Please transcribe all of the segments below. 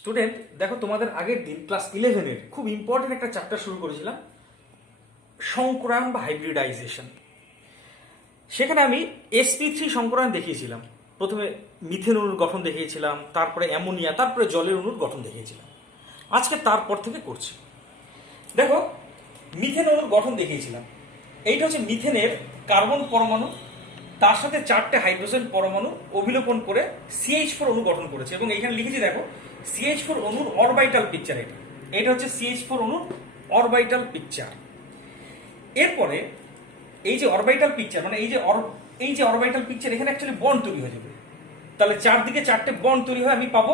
Student দেখো, তোমাদের আগের দিন ক্লাস 11-এর খুব ইম্পর্টেন্ট একটা চ্যাপ্টার শুরু করেছিলাম, সংকরায়ন বা হাইব্রিডাইজেশন। সেখানে আমি sp3 সংকরায়ন দেখিয়েছিলাম। প্রথমে মিথেন অণুর গঠন দেখিয়েছিলাম, তারপরে অ্যামোনিয়া, তারপরে জলের অণুর গঠন দেখিয়েছিলাম। আজকে তারপর থেকে করছি। দেখো, মিথেন অণুর গঠন দেখিয়েছিলাম। এইটা হচ্ছে মিথেনের কার্বন পরমাণু, তার সাথে 4টে হাইড্রোজেন পরমাণু অভিলোপন করে CH4 অণু গঠন করেছে। এবং এখানে লিখেছি দেখো, CH4 অণুর অরবাইটাল পিকচার। এটা হচ্ছে CH4 অণুর অরবাইটাল পিকচার। এরপরে এই যে অরবাইটাল পিকচার, মানে এই যে অরবাইটাল পিকচার, এখানে অ্যাকচুয়ালি বন্ড তৈরি হয়ে যাবে। তাহলে চারদিকে 4টে বন্ড তৈরি হয়, আমি পাবো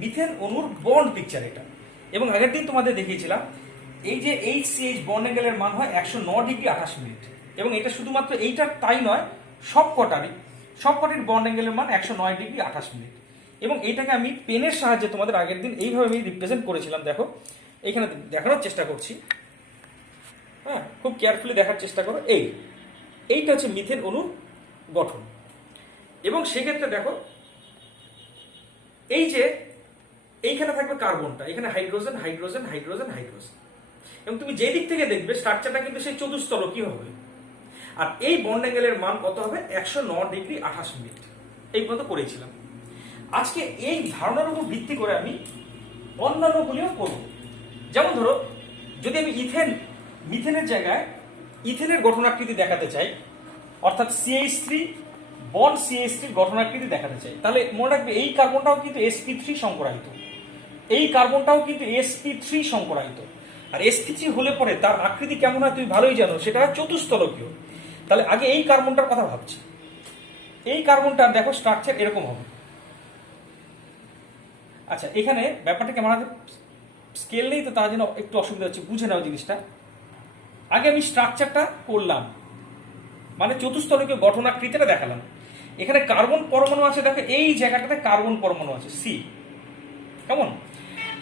মিথেন অণুর বন্ড পিকচার এটা। এবং আগের দিন তোমাদের দেখিয়েছিলাম এই যে HCH বন্ড অ্যাঙ্গেলের মান হয় 109 ডিগ্রি 28 মিনিট। এবং এটা শুধুমাত্র এইটার তাই নয়, সবকটির বন্ড অ্যাঙ্গেলের মান 109 ডিগ্রি 28 মিনিট। এবং এইটাকে আমি পেনের সাহায্যে তোমাদের আগের দিন এইভাবে আমি রিপ্রেজেন্ট করেছিলাম। দেখো, এইখানে দেখানোর চেষ্টা করছি। হ্যাঁ, খুব কেয়ারফুলি দেখার চেষ্টা করো। এইটা হচ্ছে মিথেন অণুর গঠন। এবং সেক্ষেত্রে দেখো, এই যে এইখানে থাকবে কার্বনটা, এখানে হাইড্রোজেন হাইড্রোজেন হাইড্রোজেন হাইড্রোজেন। এবং তুমি যে দিক থেকে দেখবে স্ট্রাকচারটা কিন্তু সেই চতুস্তলকই হবে। আর এই বন্ড অ্যাঙ্গেলের মান কত হবে? 109 ডিগ্রি 28 মিনিট। এই পর্যন্ত করেছিলাম। আজকে এই ধারণার উপর ভিত্তি করে আমি অন্যান্যগুলিও করব। যেমন ধরো, যদি আমি মিথেনের জায়গায় ইথেনের গঠনাকৃতি দেখাতে চাই, অর্থাৎ CH3 বন্ড CH3 গঠনাকৃতি দেখাতে চাই, তাহলে মনে রাখবে এই কার্বনটাও কিন্তু sp3 সংকরায়িত, এই কার্বনটাও কিন্তু sp3 সংকরায়িত। আর sp3 হলে পরে তার আকৃতি কেমন হয় তুমি ভালোই জানো, সেটা চতুস্তলকীয়। তাহলে আগে এই কার্বনটার কথা ভাবছি। এই কার্বনটার দেখো স্ট্রাকচার এরকম হবে। আচ্ছা, এখানে ব্যাপারটা কেমন হবে, স্কেল নেই তো তার জন্য একটু অসুবিধা হচ্ছে, বুঝে নাও জিনিসটা। আগে আমি স্ট্রাকচারটা করলাম, মানে চতুস্তলকীয় গঠনাকৃতিটা দেখালাম। এখানে কার্বন পরমাণু আছে, দেখো এই জায়গাটাতে কার্বন পরমাণু আছে C, কেমন?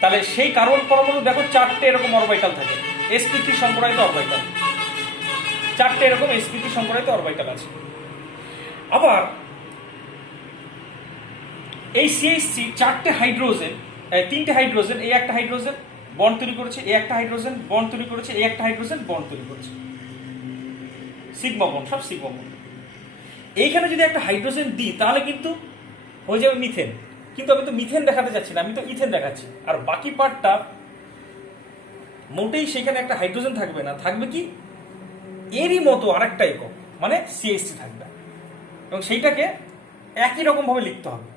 তাহলে সেই কার্বন পরমাণু দেখো 4টে এরকম অরবিটাল থাকে, sp3 সংকরায়িত অরবিটাল, 4টে এরকম sp3 সংকরায়িত অরবিটাল আছে। আবার এই CH3 4টে হাইড্রোজেন, 3টে হাইড্রোজেন, এই একটা হাইড্রোজেন বন্ড তৈরি করেছে, এই একটা হাইড্রোজেন বন্ড তৈরি করেছে, এই একটা হাইড্রোজেন বন্ড তৈরি করেছে, সিগমা বন্ড, সব সিগমা বন্ড। এইখানে যদি একটা হাইড্রোজেন দিই তাহলে কিন্তু হয়ে যাবে মিথেন। কিন্তু আমি তো মিথেন দেখাতে যাচ্ছি না, আমি তো ইথেন দেখাচ্ছি। আর বাকি পার্টটা মোটেই সেখানে একটা হাইড্রোজেন থাকবে না, থাকবে কি এরই মতো আরেকটা একক, মানে CH3 থাকবে। এবং সেইটাকে একই রকম ভাবে লিখতে হবে।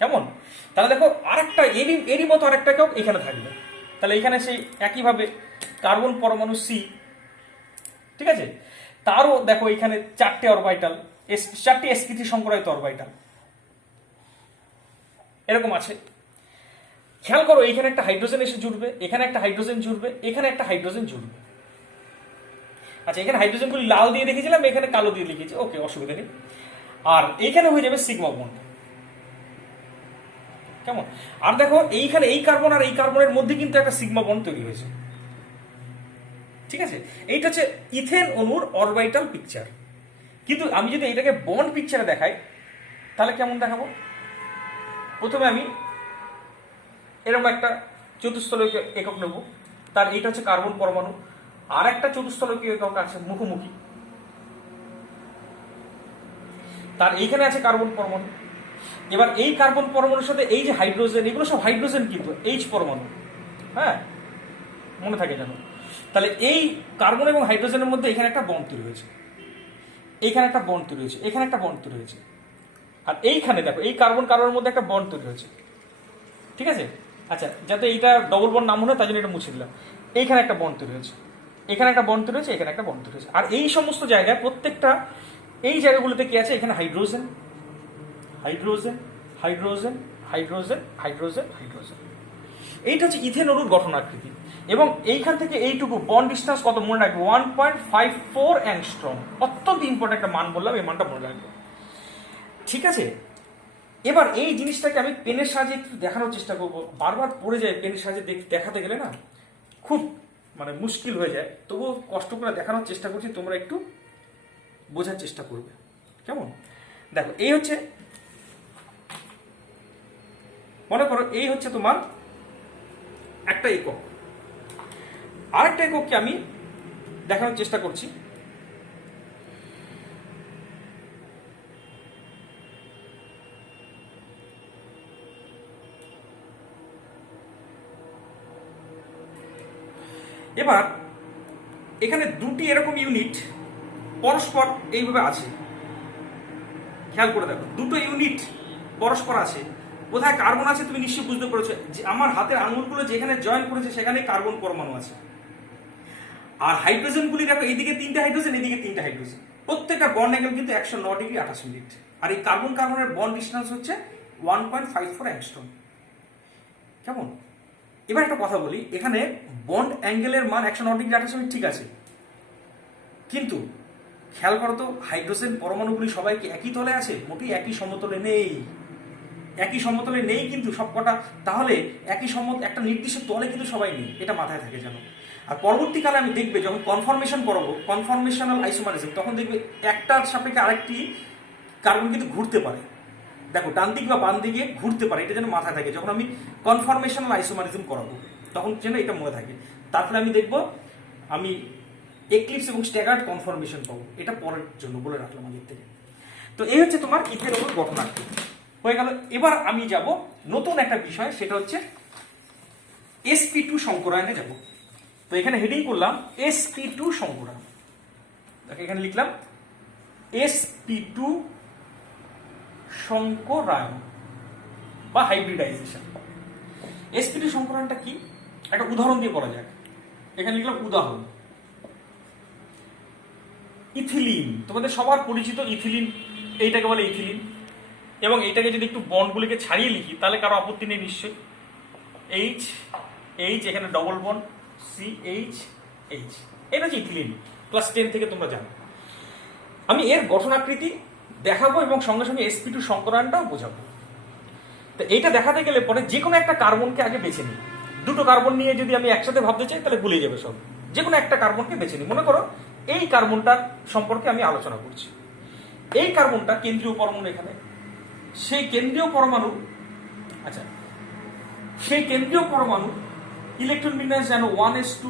কেমন? তাহলে দেখো আরেকটা এরই মতো আরেকটা একক এখানে থাকবে। তাহলে এখানে সেই একইভাবে কার্বন পরমাণু C, ঠিক আছে, তারও দেখো এখানে 4টে অরবিটাল, 4টে sp3 সংকরায়িত অরবিটাল এরকম আছে। খেয়াল করো, এখানে একটা হাইড্রোজেন এসে জুড়বে, এখানে একটা হাইড্রোজেন জুড়বে, এখানে একটা হাইড্রোজেন জুড়বে। আচ্ছা, এখানে হাইড্রোজেনগুলি লাল দিয়ে লিখেছিলাম, এখানে কালো দিয়ে লিখেছি, ওকে, অসুবিধা নেই। আর এইখানে হয়ে যাবে সিগমা বন্ড, কেমন? আর দেখো এইখানে এই কার্বন আর এই কার্বনের মধ্যে কিন্তু একটা সিগমা বন্ড তৈরি হয়েছে, ঠিক আছে। এইটা হচ্ছে ইথেন অণুর অরবিটাল পিকচার। কিন্তু আমি যদি এটাকে বন্ড পিকচারে দেখাই তাহলে কেমন দেখাবো? প্রথমে আমি এরকম একটা চতুস্তলকীয় একক নেব, তার এইটা হচ্ছে কার্বন পরমাণু, আর একটা চতুস্তলকীয় একক আছে মুখোমুখি, তার এইখানে আছে কার্বন পরমাণু। এবার এই কার্বন পরমাণুর সাথে এই যে হাইড্রোজেন, এগুলো সব হাইড্রোজেন কিন্তু H পরমাণু, হ্যাঁ, মনে থাকে জানো। তাহলে এই কার্বন এবং হাইড্রোজেনের মধ্যে এখানে একটা বন্ড তৈরি হয়েছে, এইখানে একটা বন্ড তৈরি হয়েছে, এখানে একটা বন্ড তৈরি হয়েছে। আর এইখানে দেখো এই কার্বন কার্বনের মধ্যে একটা বন্ড তৈরি হয়েছে, ঠিক আছে। আচ্ছা, যাতে এইটা ডবল বন্ড নাম হয় তাই জন্য এটা মুছে দিলাম। এইখানে একটা বন্ড তৈরি হয়েছে, এখানে একটা বন্ড তৈরি হয়েছে, এখানে একটা বন্ড তৈরি হয়েছে। আর এই সমস্ত জায়গায় প্রত্যেকটা এই জায়গাগুলোতে কি আছে? এখানে hydrogen hydrogen hydrogen hydrogen hydrogen hydrogen. এইটা হচ্ছে ইথেন অণুর গঠনাকৃতি। এবং এইখান থেকে এইটুকু বন্ড ডিস্টেন্স কত মনে রাখবে? 1.54 অ্যাংস্ট্রম। অত্যন্ত ইম্পর্টেন্ট একটা মান বললাম, এই মানটা মনে রাখবে, ঠিক আছে। এবার এই জিনিসটাকে আমি পেনের সাহায্যে একটু দেখানোর চেষ্টা করবো। বারবার পড়ে যায়, পেনের সাহায্যে দেখাতে গেলে না খুব মানে মুশকিল হয়ে যায়। তবুও কষ্ট করে দেখানোর চেষ্টা করছি, তোমরা একটু বোঝার চেষ্টা করবে, কেমন? দেখো এই হচ্ছে, মনে করো এই হচ্ছে তোমার একটা একক। আরেকটা একককে আমি দেখানোর চেষ্টা করছি। এবার এখানে দুটি এরকম ইউনিট পরস্পর এইভাবে আছে, খেয়াল করে দেখো, দুটো ইউনিট পরস্পর আছে। কোথায় কার্বন আছে তুমি নিশ্চয়ই বুঝতে পেরেছো, যে আমার হাতের আঙুলগুলো যেখানে জয়েন করেছে সেখানে কার্বন পরমাণু আছে। আর হাইড্রোজেনগুলি দেখো, এইদিকে 3টে হাইড্রোজেন, এইদিকে 3টে হাইড্রোজেন, প্রত্যেকটা বন্ড অ্যাঙ্গেল কিন্তু 109 ডিগ্রি 28 মিনিট। আর এই কার্বন কার্বনের বন্ড ডিসটেন্স হচ্ছে 1.54 অ্যাংস্ট্রম। কেমন? এবার একটা কথা বলি, এখানে বন্ড অ্যাঙ্গেলের মান 109 ডিগ্রি 28 মিনিট, ঠিক আছে, কিন্তু খেয়াল করো তো, হাইড্রোজেন পরমাণুগুলি সবাইকে একই তলে আছে? মোটেই একই সমতলে নেই, একই সমতলে নেই কিন্তু সবকটা। তাহলে একই একটা নির্দিষ্ট তলে কিন্তু সবাই নেই, এটা মাথায় থাকে যেন। আর পরবর্তীকালে আমি দেখবে যখন কনফরমেশন করবো, কনফরমেশনাল আইসোমারিজম, তখন দেখবে একটার সাপেক্ষে আরেকটি কার্বন কিন্তু ঘুরতে পারে। দেখো ডান দিক বা বাম দিকে ঘুরতে পারে, এটা যেন মাথায় থাকে যখন আমি কনফরমেশনাল আইসোমারিজম করাবো, তখন যেন এটা মনে থাকে। তারপরে আমি দেখবো আমি এক্লিপস এবং স্ট্যাগার্ড কনফরমেশন পাবো, এটা পরের জন্য বলে রাখলাম আগের থেকে। তো এই হচ্ছে তোমার ইথেনল গঠনাকৃতি হয়ে গেল। এবার আমি যাব নতুন একটা বিষয়, সেটা হচ্ছে sp2 সংকরায়নে যাব। তো এখানে হেডিং করলাম sp2 সংকরায়ন। এখানে লিখলাম sp2 সংকরায়ন বা হাইব্রিডাইজেশন। sp2 সংকরায়নটা কি, একটা উদাহরণ দিয়ে বলা যাক। এখানে লিখলাম উদাহরণ, ইথিলিন, তোমাদের সবার পরিচিত ইথিলিন, এইটাকে বলে ইথিলিন। এবং এইটাকে যদি একটু বন্ডগুলিকে ছাড়িয়ে লিখি তাহলে কারো আপত্তি নেই নিশ্চয়ই। এইচ এইচ, এখানে double bond, C H H, এটা হচ্ছে ইথিলিন। ক্লাস 10 থেকে তোমরা জানো। আমি এর গঠনাকৃতি দেখাবো এবং সঙ্গে সঙ্গে sp2 সংকরায়নটাও বোঝাবো। তো এইটা দেখাতে গেলে পরে যে কোনো একটা কার্বনকে আগে বেছে নিই। দুটো কার্বন নিয়ে যদি আমি একসাথে ভাবতে চাই তাহলে ভুলে যাবে সব। যে কোনো একটা কার্বনকে বেছে নিই। মনে করো এই কার্বনটার সম্পর্কে আমি আলোচনা করছি। এই কার্বনটা কেন্দ্রীয় পরমাণু, এখানে সেই কেন্দ্রীয় পরমাণু, আচ্ছা সেই কেন্দ্রীয় পরমাণু ইলেকট্রন বিন্যাস জানো 1s2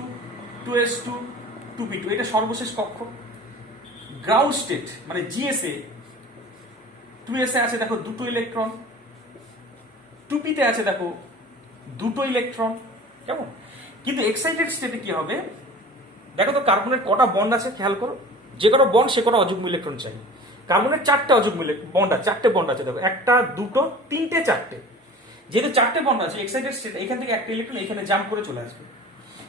2s2 2p2, এটা সর্বশেষ কক্ষ। গ্রাউন্ড স্টেট মানে জিএসএ, 2s এ আছে দেখো দুটো ইলেকট্রন, 2p তে আছে দেখো দুটো ইলেকট্রন। কেমন? কিন্তু এক্সাইটেড স্টেটে কি হবে দেখো তো, কার্বনের কটা বন্ড আছে খেয়াল করো। যে কোনো বন্ড সে কোনো অযুগ্ম ইলেকট্রন চাই। কার্বনের 4টে অযুগ্ম বন্ড আছে, 4টে বন্ড আছে দেখো, 1টা 2টো 3টে 4টে। যেহেতু 4টে বন্ড আছে, এক্সাইটেড স্টেট এখান থেকে একটা ইলেকট্রন এখানে জাম্প করে চলে আসবে।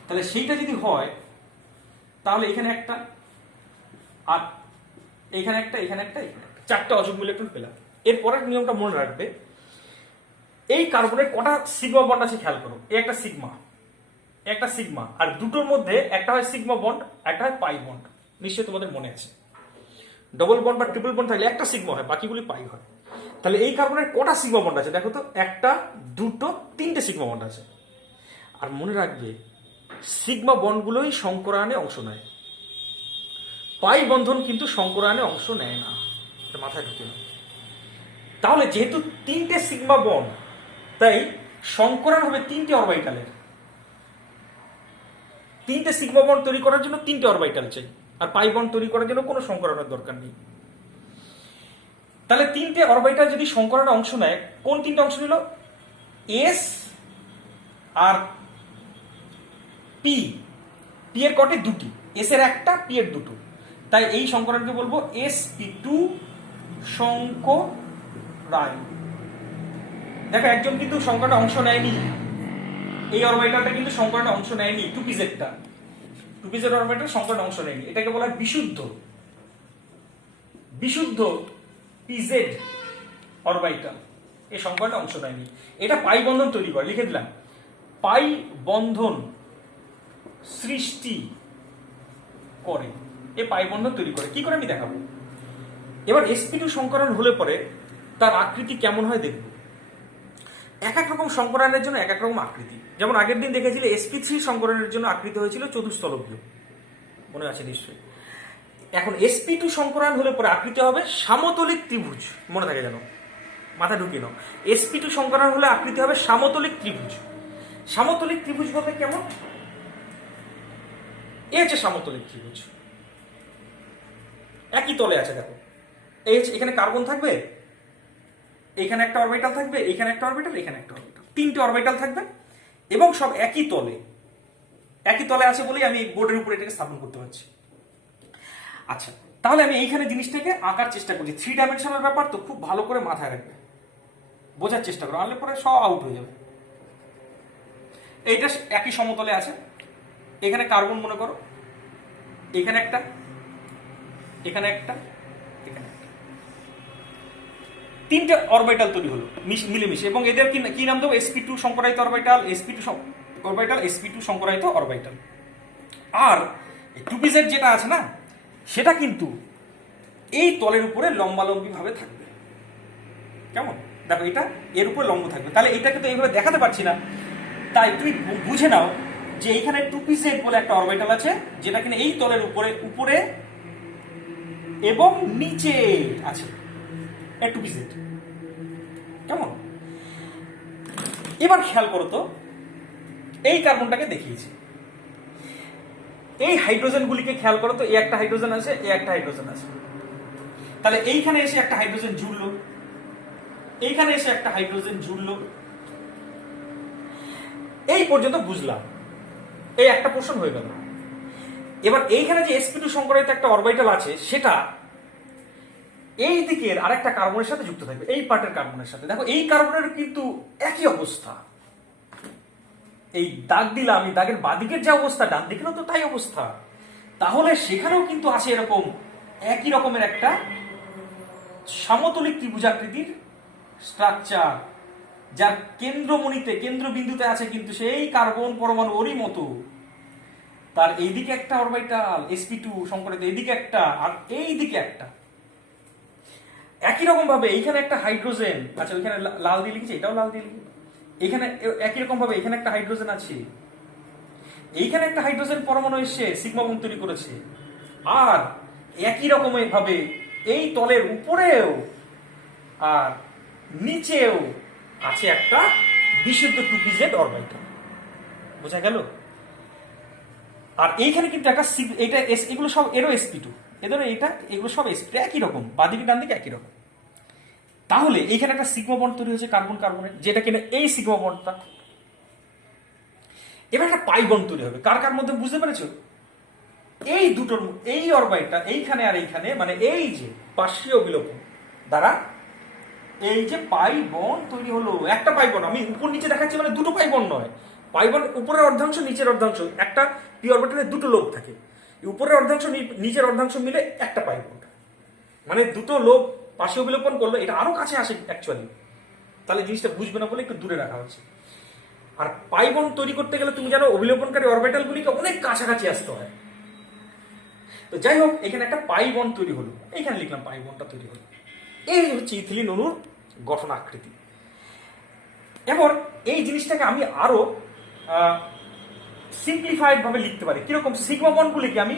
তাহলে সেইটা যদি হয় তাহলে এখানে একটা, আর এখানে একটা, এখানে একটা, এখানে একটা, 4টে অযুগ্ম ইলেকট্রন পেলাম। এরপরের নিয়মটা মনে রাখবে, এই কার্বনের কটা সিগমা বন্ড আছে খেয়াল করো। একটা সিগমা, একটা সিগমা, আর দুটোর মধ্যে একটা হয় সিগমা বন্ড, একটা হয় পাই বন্ড, নিশ্চয়ই তোমাদের মনে আছে। ডবল বন্ড বা ট্রিপল বন্ড থাকলে একটা সিগমা হয়, বাকিগুলি পাই হয়। তাহলে এই কার্বনের কটা সিগমা বন্ড আছে দেখো তো, একটা, দুটো, 3টে সিগমা বন্ড আছে। আর মনে রাখবে সিগমা বন্ডগুলোই সংকরায়নে অংশ নেয়, পাই বন্ধন কিন্তু সংকরায়নে অংশ নেয় না, এটা মাথায় ঢুকে না। তাহলে যেহেতু 3টে সিগমা বন্ড, তাই সংকরায়ন হবে 3টে অরবিটালের। 3টে সিগমা বন্ড তৈরি করার জন্য 3টে অরবিটাল চাই, আর পাই বন্ড তৈরি করার জন্য কোনো সংকরায়নের দরকার নেই। তাহলে 3টে অরবিটাল যদি সংকরায়নে অংশ নেয়, কোন 3টে অংশ নিল? এস আর পি। পি এর কটে দুটি, এস এর একটা, পি এর দুটো। তাই এই সংকরায়নকে বলবো sp2 সংকরায়ন। দেখো একজন কিন্তু সংকরায়নে অংশ নেয়নি, এই অরবিটালটা কিন্তু সংকরায়নে অংশ নেয়নি, 2pzটা, 2pz অরবিটাল সংকরায়নে অংশ নেয়নি। এটাকে বলা হয় বিশুদ্ধ, বিশুদ্ধ pz অরবিটাল এই সংকরায়নে অংশ নেয়নি। এটা পাই বন্ধন তৈরি করে, লিখে দিলাম, পাই বন্ধন সৃষ্টি করে, এ পাই বন্ধন তৈরি করে। কি করে আমি দেখাবো। এবার sp2 সংকরায়ন হলে পরে তার আকৃতি কেমন হয় দেখব। এক এক রকম সংকরায়নের জন্য এক এক রকম আকৃতি। যেমন আগের দিন দেখেছিলে sp3 সংকরায়নের জন্য আকৃতি হয়েছিল চতুস্তলভীয়, মনে আছে নিশ্চয়ই। এখন sp2 সংকরায়ন হলে পরে আকৃতি হবে সমতলিক ত্রিভুজ, মনে থাকে যেন, মাথা ঢুকিয়ে নাও। sp2 সংকরায়ন হলে আকৃতি হবে সমতলিক ত্রিভুজ। সমতলিক ত্রিভুজ বলতে কেমন? এই হচ্ছে সমতলিক ত্রিভুজ, একই তলে আছে। দেখো এই হচ্ছে, এখানে কার্বন থাকবে, এখানে একটা অরবিটাল থাকবে, এখানে একটা অরবিটাল, এখানে একটা অরবিটাল, তিনটে অরবিটাল থাকবে এবং সব একই তলে, একই তলে আছে বলেই আমি বোর্ডের উপরে এটাকে স্থাপন করতে পারছি। আচ্ছা, তাহলে আমি এইখানে জিনিসটাকে আঁকার চেষ্টা করছি। 3 ডাইমেনশনাল ব্যাপার তো, খুব ভালো করে মাথায় রাখবে, বোঝার চেষ্টা করো, আনলে পরে সব আউট হয়ে যাবে। এইটা একই সমতলে আছে, এখানে কার্বন মনে করো, এখানে একটা, এখানে একটা, এখানে একটা, তিনটে অরবিটাল তৈরি হলো মিলেমিশে, এবং এদের কি নাম দেবো? sp2 সংকরায়িত অরবিটাল, sp2 অরবিটাল, sp2 সংকরায়িত অরবিটাল। আর 2pz যেটা আছে না, সেটা কিন্তু এই তলের উপরে লম্বালম্বি ভাবে থাকবে। কেমন? দেখো এটা এর উপরে লম্ব থাকবে, তাহলে এটাকে তো এইভাবে দেখাতে পারছি না, তাই তুমি বুঝে নাও যে এইখানে 2pz বলে একটা অরবিটাল আছে, যেটা কিনা এই তলের উপরে, উপরে এবং নিচে আছে 2pz। কেমন? এবার খেয়াল করো তো, এই কার্বনটাকে দেখিয়েছি, এই হাইড্রোজেন গুলিকে খেয়াল করো তো, এই একটা হাইড্রোজেন আছে, এই একটা হাইড্রোজেন আছে, তাহলে এইখানে এসে একটা হাইড্রোজেন জুড়লো, এইখানে এসে একটা হাইড্রোজেন জুড়লো, এই পর্যন্ত বুঝলাম, এই একটা পোর্শন হয়ে গেল। এবার এইখানে যে sp2 সংকরায়িত একটা অরবিটাল আছে, সেটা এই দিকের আরেকটা কার্বনের সাথে যুক্ত থাকবে, এই পার্টের কার্বনের সাথে। দেখো এই কার্বনের কিন্তু একই অবস্থা, এই দাগ দিলাম, এই দাগের বাদিকের যে অবস্থা, ডান দিকেরও তো তাই অবস্থা। তাহলে সেখানেও কিন্তু আছে এরকম একই রকমের একটা সমতলিক ত্রিভুজাকৃতির স্ট্রাকচার, যার কেন্দ্রমণিতে, কেন্দ্রবিন্দুতে আছে কিন্তু সেই কার্বন পরমাণু ওরই মতো। তার এইদিকে একটা অরবিটাল sp2 সংকরায়িত, এইদিকে একটা, আর এইদিকে একটা। একই রকম ভাবে এইখানে একটা হাইড্রোজেন, আচ্ছা ওইখানে লাল দিয়ে লিখেছি, এটাও লাল দিয়ে লিখি, এখানে একই রকম ভাবে এখানে একটা হাইড্রোজেন আছে, এইখানে একটা হাইড্রোজেন পরমাণু এসে সিগমা বন্ধন তৈরি করেছে। আর একই রকম ভাবে এই তলের উপরেও আর নিচেও আছে একটা বিশুদ্ধ 2pz অরবিটাল। বোঝা গেল? আর এইখানে কিন্তু একটা এটা এগুলো সব এরও sp2, এদেরও এটা, এগুলো সব sp2, একই রকম, বাদিকে ডান দিকে একই রকম। তাহলে এইখানে একটা সিগমা বন্ড তৈরি হয়েছে কার্বন কার্বনের, যেটা কিনা এই সিগমা বন্ডটা। এবার একটা পাই বন্ড তৈরি হবে, কার কার মধ্যে বুঝতে পেরেছো? এই দুটোর, এই অরবিটালটা এইখানে আর এইখানে, মানে এই যে পার্শ্বীয় বিলোপন দ্বারা এই যে পাই বন্ড তৈরি হলো, একটা পাই বন্ড। আমি উপর নিচে দেখাচ্ছি, মানে দুটো পাই বন্ড নয়, পাই বন্ড উপরের অর্ধাংশ নিচের অর্ধাংশ, একটা পি অরবিটালে দুটো লোব থাকে, উপরের অর্ধাংশ নিচের অর্ধাংশ মিলে একটা পাই বন্ড, মানে দুটো লোব পার্শ্বীয় বিলোপন করলো, এটা আরো কাছে আসে অ্যাকচুয়ালি, তাহলে জিনিসটা বুঝবে না বলে একটু দূরে রাখা হচ্ছে। আর পাই বন্ড তৈরি করতে গেলে তুমি জানো অভিলোপনকারী অরবিটাল গুলিকে অনেক কাছাকাছি আসতে হয়। তো যাই হোক, এখানে একটা পাই বন্ড তৈরি হলো, এইখানে লিখলাম পাই বন্ডটা তৈরি হলো। এই হচ্ছে ইথিলিন অণুর গঠন আকৃতি। এবার এই জিনিসটাকে আমি আরো সিম্পলিফাইড ভাবে লিখতে পারি। কিরকম? সিগমা বন্ডগুলিকে আমি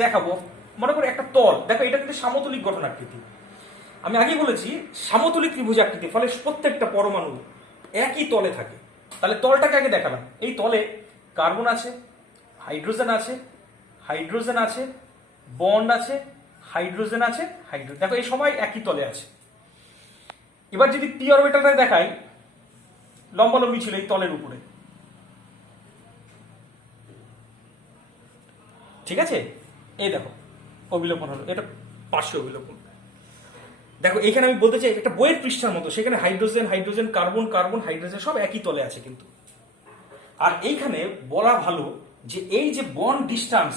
দেখাবো, মনে করি একটা তল, দেখো এটা কিন্তু সামতলিক গঠন আকৃতি। আমি আগে বলেছি সমতলিক ত্রিভুজ আকৃতি, ফলে প্রত্যেকটা পরমাণু একই তলে থাকে। তাহলে তলটাকে আগে দেখালাম, এই তলে কার্বন আছে, হাইড্রোজেন আছে, হাইড্রোজেন আছে, বন্ড আছে, হাইড্রোজেন আছে, হাইড্রোজেন, দেখো এই সবাই একই তলে আছে। এবার যদি পি অরবিটালটা দেখাই, লম্বালম্বি ছিল এই তলের উপরে, ঠিক আছে? এই দেখো অবিলোপন হলো, এটা পার্শ্ব অবিলোপন। দেখো এখানে আমি বলতে চাই একটা বইয়ের পৃষ্ঠার মতো, সেখানে hydrogen, hydrogen, carbon, carbon, hydrogen সব একই তলে আছে কিন্তু। আর এইখানে বলা ভালো যে এই যে বন্ড ডিস্টেন্স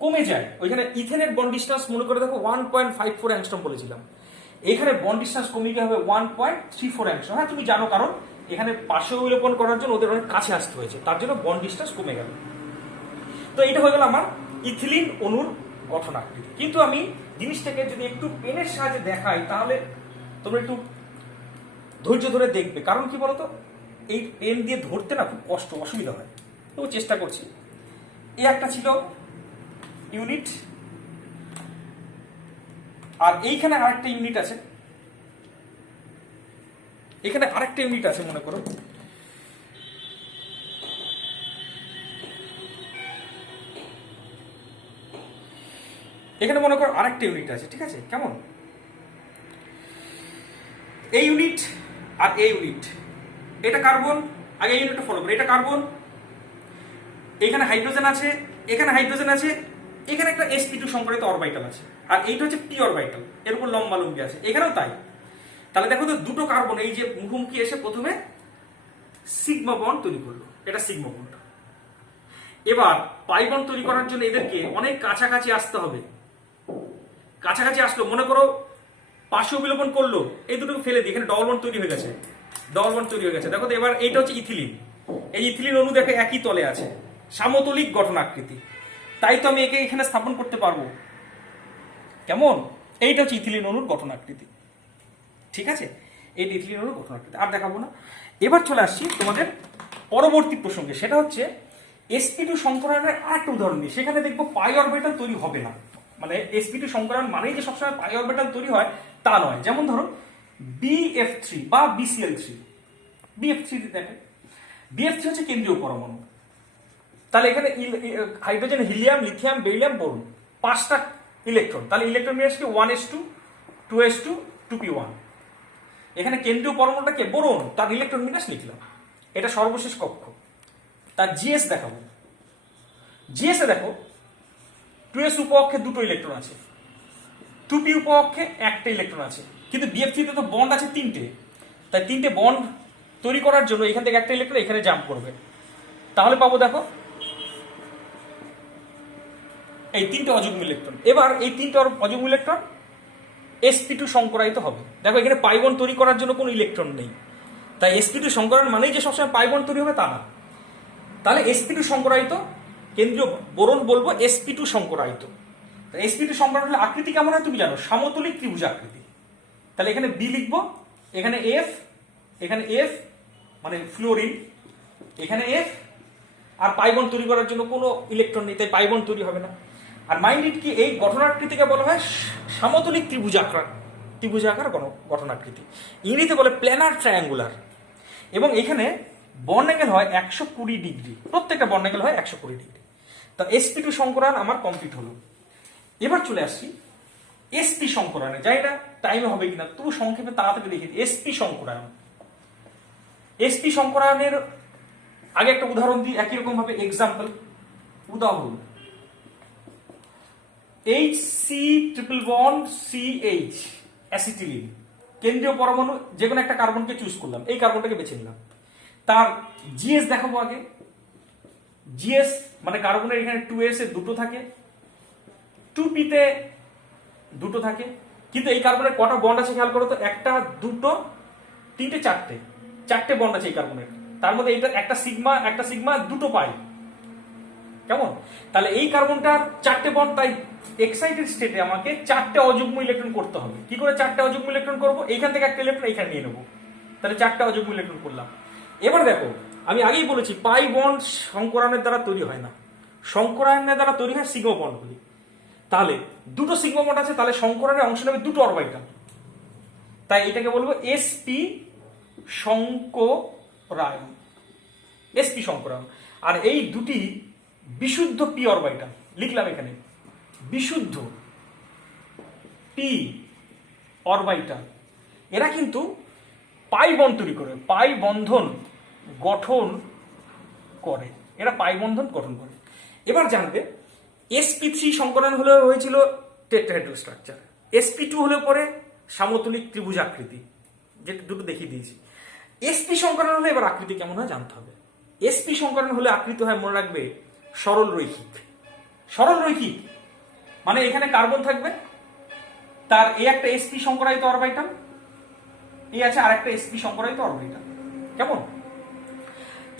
কমে যায়, ওইখানে ইথেনের বন্ড ডিস্টেন্স মনে করে দেখো 1.54 অ্যাংস্ট্রম বলেছিলাম, এখানে বন্ড ডিস্টেন্স কমে গিয়ে হবে 1.34 অ্যাংস্ট্রম। হ্যাঁ তুমি জানো, কারণ এখানে পার্শ্ব অবিলোপন করার জন্য ওদের অনেক কাছে আসতে হয়েছে, তার জন্য বন্ড ডিস্টেন্স কমে গেল। তো এটা হয়ে গেল আমার ইথিলিন অণুর গঠন আকৃতি। কিন্তু আমি জিনিসটাকে যদি একটু পেনের সাহায্যে দেখাই, তাহলে তোমরা একটু ধৈর্য ধরে দেখবে, কারণ কি বলতো, এই পেন দিয়ে ধরতে না খুব কষ্ট, অসুবিধা হয়, তো চেষ্টা করছি। এই একটা ছিল ইউনিট, আর এইখানে আরেকটা ইউনিট আছে, এখানে আরেকটা ইউনিট আছে মনে করো, এখানে মনে করো আরেকটা ইউনিট আছে, ঠিক আছে? কেমন? এই ইউনিট আর এই ইউনিট, এটা কার্বন, আগে এই ইউনিটটা ফলো করো, এটা কার্বন, এখানে হাইড্রোজেন আছে, এখানে হাইড্রোজেন আছে, এখানে একটা sp2 সংকরিত অরবিটাল আছে, আর এইটা হচ্ছে p অরবিটাল, এর উপর লম্বা লম্বি আছে, এখানেও তাই। তাহলে দেখো তো দুটো কার্বন এই যে মুখোমুখি এসে প্রথমে সিগমা বন্ড তৈরি করলো, এটা সিগমা বন্ড। এবার পাই বন্ড তৈরি করার জন্য এদেরকে অনেক কাছাকাছি আসতে হবে, কাছাকাছি আসলো, মনে করো পার্শ্বীয় বিলোপন করলো, এই দুটোকে ফেলে দিই, এখানে ডবল বন্ড তৈরি হয়ে গেছে, ডবল বন্ড তৈরি হয়ে গেছে। দেখো তো এবার এইটা হচ্ছে ইথিলিন, এই ইথিলিন অণু দেখো একই তলে আছে, সামতলিক গঠন আকৃতি, তাই তো আমি একে এখানে স্থাপন করতে পারবো। কেমন? এইটা হচ্ছে ইথিলিন অণুর গঠন আকৃতি, ঠিক আছে? এই ইথিলিন অণুর গঠন আকৃতি আর দেখাবো না। এবার চলে আসছি তোমাদের পরবর্তী প্রসঙ্গে, সেটা হচ্ছে sp2 সংকরণের আরেকটা উদাহরণ দিই। সেখানে দেখবো পাই অরবিটাল তৈরি হবে না, মানে sp2 সংকরণ মানেই যে সবসময় পাই অরবিটাল তৈরি হয় তা নয়। যেমন ধরো BF3 বা BCl3, BF3 দেখো, BF3 হচ্ছে কেন্দ্রীয় পরমাণু, তাহলে এখানে hydrogen, helium, lithium, beryllium, boron, 5টা ইলেকট্রন, তাহলে ইলেকট্রন নিয়ে আসলে 1s2, 2s2, 2p1। এখানে কেন্দ্রীয় পরমাণুটাকে বোরন, তার ইলেকট্রন বিন্যাস লিখলাম, এটা সর্বশেষ কক্ষ। তার জিএস দেখাবো, জিএস এ দেখো 2s উপকক্ষে দুটো ইলেকট্রন আছে, 2p উপকক্ষে একটা ইলেকট্রন আছে, কিন্তু BF3 তে তো বন্ড আছে 3টে, তাই 3টে বন্ড তৈরি করার জন্য এখান থেকে একটা ইলেকট্রন এখানে জাম্প করবে, তাহলে পাবো দেখো এই 3টে অযুগ্ম ইলেকট্রন। এবার এই 3টে অযুগ্ম ইলেকট্রন sp2 সংকরায়িত হবে। দেখো এখানে পাই বন্ড তৈরি করার জন্য কোনো ইলেকট্রন নেই, তাই sp2 সংকরণ মানেই যে সবসময় পাই বন্ড তৈরি হবে তা না। তাহলে sp2 সংকরায়িত কেন্দ্রীয় বোরন বলবো sp2 সংকরায়িত। sp2 সংকরণ হলে আকৃতি কেমন হয় তুমি জানো, সমতলিক ত্রিভুজ আকৃতি। তাহলে এখানে বি লিখবো, এখানে এফ, এখানে এফ মানে ফ্লোরিন, এখানে এফ, আর পাই বন্ড তৈরি করার জন্য কোনো ইলেকট্রন নেই, তাই পাই বন্ড তৈরি হবে না। আর মাইন্ড কি এই গঠনাকৃতিকে বলা হয় সমতলিক ত্রিভুজাকার গঠনাকৃতি, ইংরেজিতে বলে প্ল্যানার ট্রায়াঙ্গুলার। এবং এখানে বন্ড অ্যাঙ্গেল হয় 120 ডিগ্রি, প্রত্যেকটা বন্ড অ্যাঙ্গেল হয় 120 ডিগ্রি। তা sp2 সংকরণ আমার কমপ্লিট হলো। এবার চলে আসছি sp সংকরণে, জানি না টাইমে হবে কিনা, তবু সংক্ষেপে তাড়াতাড়ি দেখে দিই। sp সংকরণ, sp সংকরণের আগে একটা উদাহরণ দিই একই রকম ভাবে, এক্সাম্পল উদাহরণ HC triple bond CH acetylene, কেন্দ্রীয় পরমাণু যে কোনো একটা কার্বনকে চুজ করলাম, এই কার্বনটাকে বেছে নিলাম, তার জিএস দেখাবো আগে। জিএস মানে কার্বনের এখানে 2s এ দুটো থাকে, 2p তে দুটো থাকে, কিন্তু এই কার্বনের কটা বন্ড আছে খেয়াল করো তো, একটা, দুটো, তিনটে, চারটে বন্ড আছে এই কার্বনের, তার মধ্যে এটা একটা সিগমা দুটো পাই। কেমন? তাহলে এই কার্বনটার 4টে বন্ড, তাই এক্সাইটেড স্টেটে আমাকে 4টে অযুগ্ম ইলেকট্রন করতে হবে। কি করে 4টে অযুগ্ম ইলেকট্রন করবো? এইখান থেকে একটা ইলেকট্রন এখানে নিয়ে নেবো, তাহলে 4টে অযুগ্ম ইলেকট্রন করলাম। এবার দেখো আমি আগেই বলেছি পাই বন্ড সংকরণের দ্বারা তৈরি হয় না, সংকরণের দ্বারা তৈরি হয় সিগমা বন্ডগুলি। তাহলে দুটো সিগমা বন্ড আছে, তাহলে সংকরণে অংশ নেবে দুটো অরবিটাল, তাই এটাকে বলবো sp সংকরায়ন, sp সংকরায়ন। আর এই দুটি বিশুদ্ধ p অরবিটাল লিখলাম এখানে, বিশুদ্ধ p অরবিটাল, এরা কিন্তু পাই বন্ড তৈরি করে, পাই বন্ধন গঠন করে, এরা পাই বন্ধন গঠন করে। এবার জানবে sp3 সংকরণ হলে হয়েছিল টেট্রাহেড্রাল স্ট্রাকচার, sp2 হলে পরে সমতলিক ত্রিভুজ আকৃতি, যেটা দুটো দেখিয়ে দিয়েছি। sp সংকরণ হলে এবার আকৃতি কেমন হয় জানতে হবে। sp সংকরণ হলে আকৃতি হয়, মনে রাখবে, সরল রৈখিক। সরল রৈখিক মানে এখানে কার্বন থাকবে, তার এই একটা sp সংকরায়িত অরবিটাল, এই আছে আর একটা sp সংকরায়িত অরবিটাল। কেমন?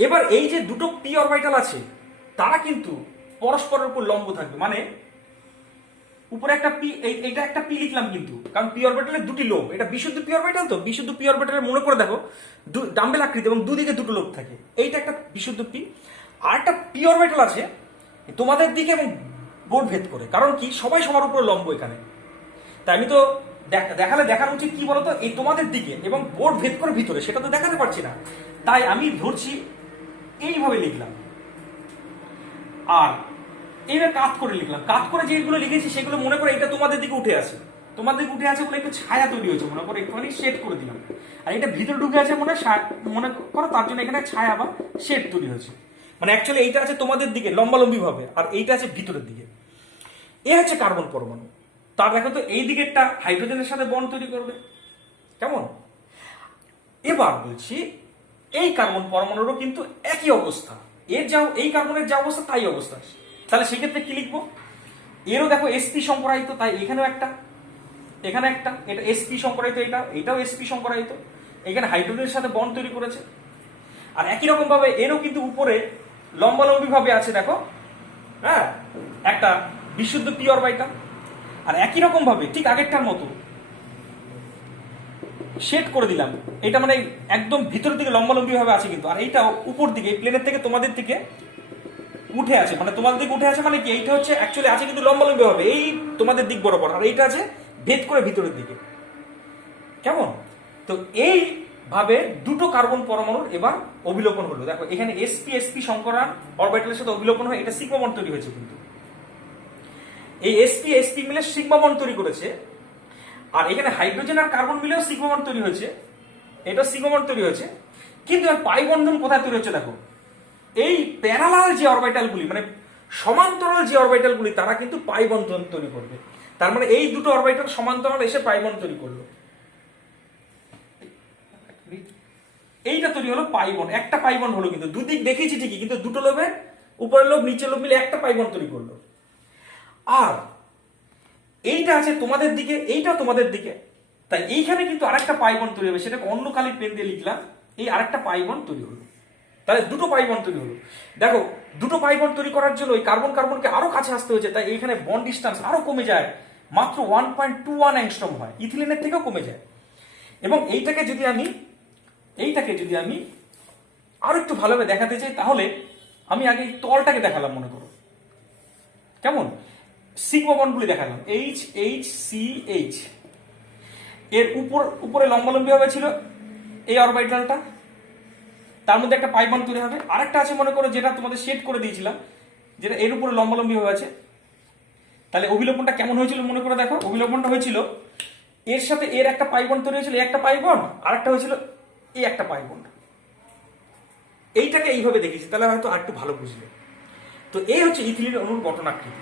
এবার এই যে দুটো p অরবিটাল আছে তারা কিন্তু পরস্পরের উপর লম্ব থাকবে, মানে উপরে একটা p, এইটা একটা p লিখলাম কিন্তু, কারণ p অরবিটালের দুটি লোব, এটা বিশুদ্ধ p অরবিটাল, তো বিশুদ্ধ p অরবিটালের মনে করে দেখো ডাম্বেল আকৃতি এবং দুদিকে দুটো লোব থাকে, এইটা একটা বিশুদ্ধ p। আর একটা p অরবিটাল আছে তোমাদের দিকে এবং বোর্ড ভেদ করে, কারণ কি সবাই সবার উপর লম্ব এখানে, তাই আমি তো দেখালে দেখানো উচিত কি বলতো, এই তোমাদের দিকে এবং বোর্ড ভেদ করে ভিতরে, সেটা তো দেখাতে পারছি না, তাই আমি ধরছি এইভাবে লিখলাম। আর এইভাবে কাত করে লিখলাম, কাত করে যেগুলো লিখেছি সেগুলো মনে করে এটা তোমাদের দিকে উঠে আছে, তোমাদের দিকে উঠে আছে বলে একটু ছায়া তৈরি হয়েছে, মনে করো একটুখানি শেড করে দিলাম। আর এটা ভিতরে ঢুকে আছে মনে করো, তার জন্য এখানে ছায়া বা শেড তৈরি হয়েছে। মানে অ্যাকচুয়ালি এইটা আছে তোমাদের দিকে লম্বালম্বি ভাবে, আর এইটা আছে ভিতরের দিকে। এ হচ্ছে কার্বন পরমাণু। তার দেখো তো এই দিকেরটা হাইড্রোজেনের সাথে বন্ড তৈরি করবে, কেমন? এবার বলছি এই কার্বন পরমাণুরও কিন্তু একই অবস্থা, এই কার্বনের যা অবস্থা তাই অবস্থা। তাহলে সেক্ষেত্রে কি লিখবো? এরও দেখো এসপি সংকরায়িত, তাই এখানেও একটা, এখানে একটা, এটা এসপি সংকরায়িত, এটাও এসপি সংকরায়িত, এখানে হাইড্রোজেনের সাথে বন্ড তৈরি করেছে। আর একই রকম ভাবে এরও কিন্তু উপরে লম্বালম্বি ভাবে আছে, দেখো, হ্যাঁ, একটা বিশুদ্ধ পি অরবিটাল। আর একই রকম ভাবে ঠিক আগেরটার মতো শেড করে দিলাম, এটা মানে একদম ভিতরের দিকে লম্বালম্বি ভাবে আছে কিন্তু। আর এইটা উপর দিকে প্লেনের থেকে তোমাদের দিকে উঠে আছে, মানে তোমাদের দিকে উঠে আছে মানে কি, এইটা হচ্ছে অ্যাকচুয়ালি আছে কিন্তু লম্বালম্বি ভাবে এই তোমাদের দিক বরাবর, আর এইটা আছে ভেদ করে ভিতরের দিকে, কেমন? তো এই ভাবে দুটো কার্বন পরমাণুর এবার অবিলোপন হলো। দেখো এখানে এসপি এসপি সংকরায়ন অরবিটালের সাথে অবিলোপন হয়, এটা সিগমা বন্ড তৈরি হয়েছে কিন্তু। এই এসপি এসপি মিলে সিগমা বন্ড তৈরি করেছে। আর এখানে হাইড্রোজেন আর কার্বন মিলেও সিগমা বন্ড তৈরি হয়েছে, এটা সিগমা বন্ড তৈরি হয়েছে। কিন্তু আর পাই বন্ধন কোথায় তৈরি হচ্ছে দেখো, এই প্যারালাল যে অরবিটালগুলি, মানে সমান্তরাল যে অরবিটালগুলি, তারা কিন্তু পাই বন্ধন তৈরি করবে। তার মানে এই দুটো অরবিটাল সমান্তরাল এসে পাই বন্ড তৈরি করলো, এইটা তৈরি হলো পাই বন্ড, একটা পাই বন্ড হলো। কিন্তু দুদিক দেখিয়েছি ঠিকই, কিন্তু দুটো লোভের উপরের লোভ নিচের লোভ মিলে একটা পাই বন্ড তৈরি করলো। আর এইটা আছে তোমাদের দিকে, এইটাও তোমাদের দিকে, তাই এইখানে কিন্তু আরেকটা পাই বন্ড তৈরি হবে, সেটাকে অন্য কালি পেন দিয়ে লিখলাম, এই আরেকটা পাই বন্ড তৈরি হলো। তাহলে দুটো পাই বন্ড তৈরি হলো। দেখো দুটো পাই বন্ড তৈরি করার জন্য ওই কার্বন কার্বনকে আরো কাছে আসতে হয়েছে, তাই এইখানে বন্ড ডিস্টেন্স আরো কমে যায়, মাত্র 1.21 অ্যাংস্ট্রম হয়, ইথিলিনের থেকেও কমে যায়। এবং এইটাকে যদি আমি আরো একটু ভালোভাবে দেখাতে চাই, তাহলে আমি আগে এই তলটাকে দেখালাম, মনে করো, কেমন? সিগমা বন্ডগুলি দেখালাম, এইচ এইচ সি এইচ, এর উপরে লম্বালম্বি ভাবে ছিল এই অরবিটালটা, তার মধ্যে একটা পাই বন্ড তৈরি হবে। আরেকটা আছে মনে করো, যেটা তোমাদের শেড করে দিয়েছিলাম, যেটা এর উপরে লম্বালম্বি ভাবে আছে। তাহলে অবিলোপনটা কেমন হয়েছিল মনে করে দেখো, অবিলোপনটা হয়েছিল এর সাথে এর একটা পাই বন্ড তৈরি হয়েছিল, একটা পাই বন্ড, আর একটা হয়েছিল এই একটা পাই বন্ড। এইটাকে এইভাবে দেখেছি, তাহলে হয়তো আর একটু ভালো বুঝলে। তো এই হচ্ছে ইথিলিন অণুর গঠনাকৃতি,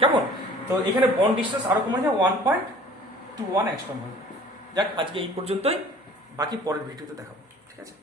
কেমন? তো এখানে বন্ড ডিস্টেন্স আরো কমে যায়, 1.21 অ্যাংস্ট্রম হবে। যাক, আজকে এই পর্যন্তই, বাকি পরের ভিডিওতে দেখাবো, ঠিক আছে?